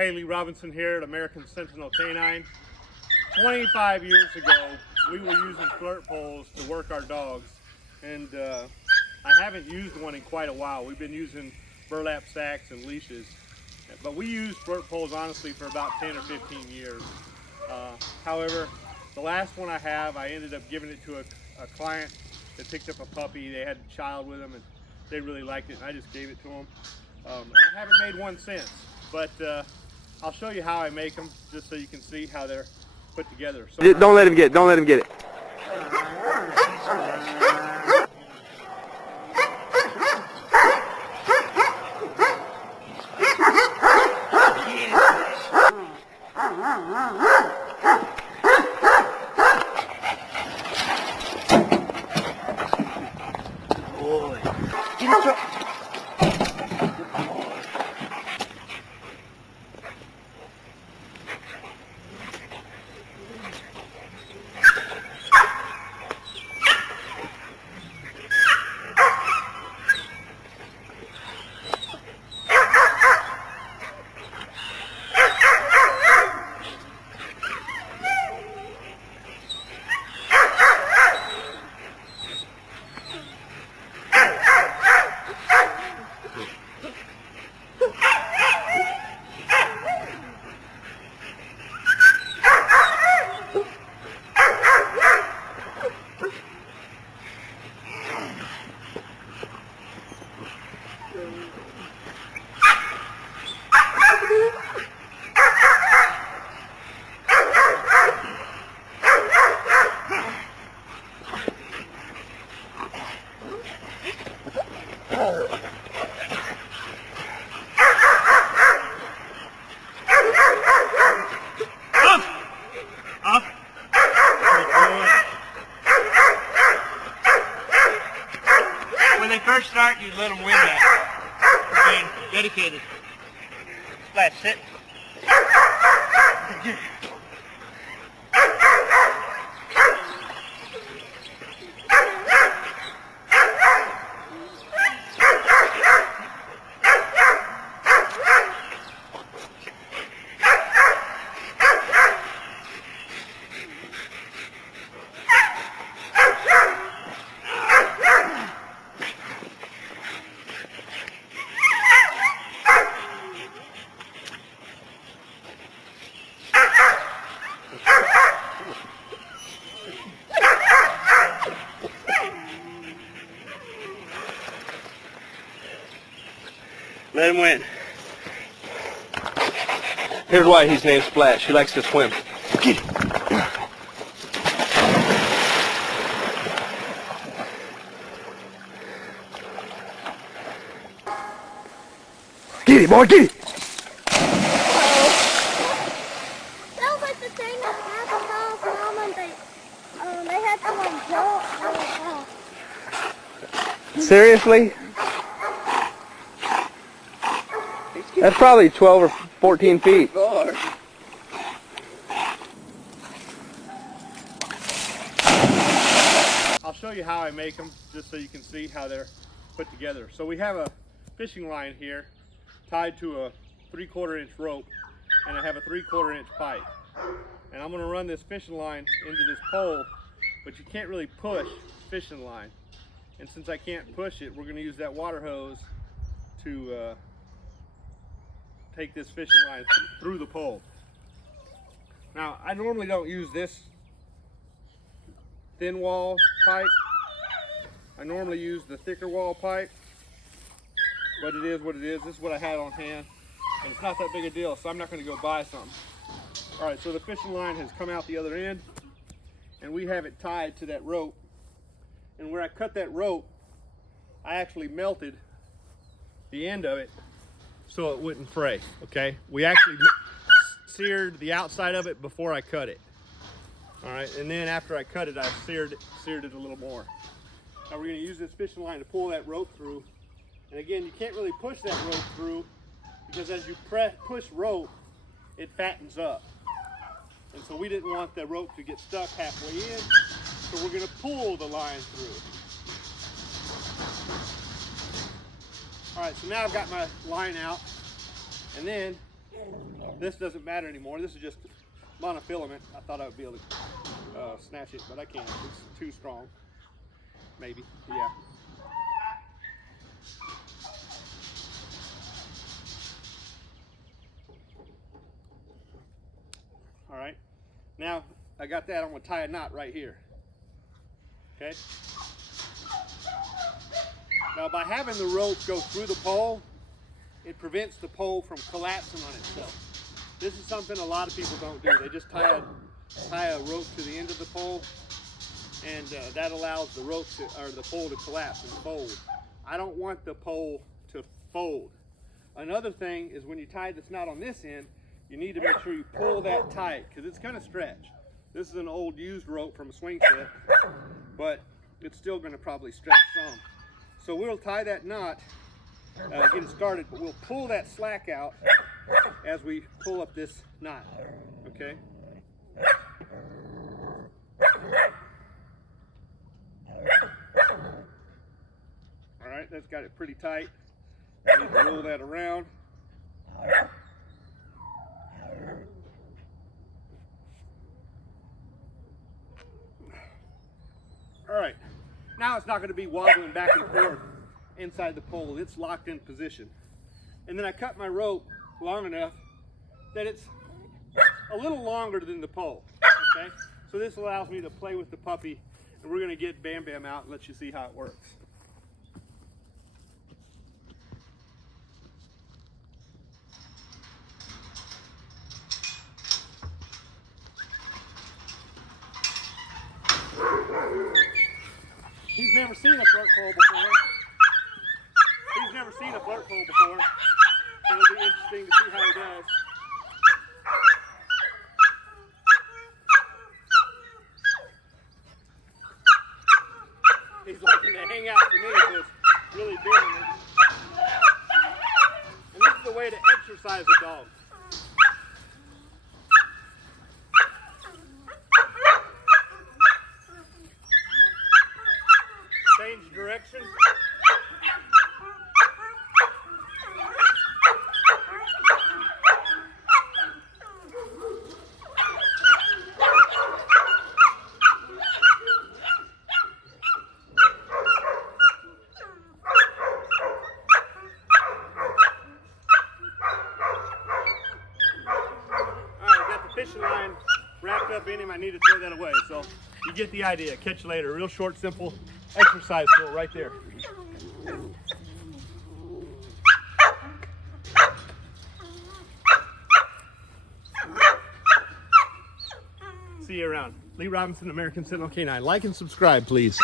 Haley Robinson here at American Sentinel Canine. 25 years ago, we were using flirt poles to work our dogs, and I haven't used one in quite a while. We've been using burlap sacks and leashes, but we used flirt poles honestly for about 10 or 15 years. However, the last one I have, I ended up giving it to a client that picked up a puppy. They had a child with them, and they really liked it, and I just gave it to them. And I haven't made one since, but I'll show you how I make them, just so you can see how they're put together. So don't let him get it. Don't let him get it. Boy. When they first start, you let them win that. Being dedicated. Splash, sit. Let him win. Here's why he's named Splash. He likes to swim. Get it. Get it, boy, get it. That was like the thing that happened to Mom, and they had someone jump. Seriously? That's probably 12 or 14 feet. I'll show you how I make them, just so you can see how they're put together. So we have a fishing line here tied to a 3/4 inch rope, and I have a 3/4 inch pipe. And I'm going to run this fishing line into this pole, but you can't really push fishing line. And since I can't push it, we're going to use that water hose to take this fishing line through the pole. Now, I normally don't use this thin wall pipe. I normally use the thicker wall pipe, but it is what it is. This is what I had on hand, and it's not that big a deal, so I'm not going to go buy something. All right, so the fishing line has come out the other end, and we have it tied to that rope. And where I cut that rope, I actually melted the end of it so it wouldn't fray, okay? We actually seared the outside of it before I cut it. All right, and then after I cut it, I seared it a little more. Now we're gonna use this fishing line to pull that rope through. And again, you can't really push that rope through, because as you push rope, it fattens up. And so we didn't want the rope to get stuck halfway in, so we're gonna pull the line through. All right, so now I've got my line out, and then This doesn't matter anymore. This is just monofilament. I thought I would be able to snatch it, but I can't. It's too strong. Maybe, yeah. All right, now I got that. I'm gonna tie a knot right here. Okay. Now by having the rope go through the pole, it prevents the pole from collapsing on itself. This is something a lot of people don't do. They just tie a rope to the end of the pole, and that allows the rope to, or the pole to collapse and fold. I don't want the pole to fold. Another thing is when you tie this knot on this end, you need to make sure you pull that tight because it's going to stretch. This is an old used rope from a swing set, but it's still going to probably stretch some. So we'll tie that knot, get it started, but we'll pull that slack out as we pull up this knot, okay? All right, that's got it pretty tight. I need to roll that around. All right, now it's not going to be wobbling back and forth inside the pole. It's locked in position. And then I cut my rope long enough that it's a little longer than the pole, okay? So this allows me to play with the puppy, and we're going to get Bam Bam out and let you see how it works. He's never seen a flirt pole before. He's never seen a flirt pole before. So it'll be interesting to see how he does. He's liking to hang out to me, so it's really doing it. And this is the way to exercise a dog. Change direction. Fishing line wrapped up in him. I need to throw that away. So you get the idea. Catch you later. Real short, simple exercise tool right there. See you around. Lee Robinson, American Sentinel Canine. Like and subscribe, please.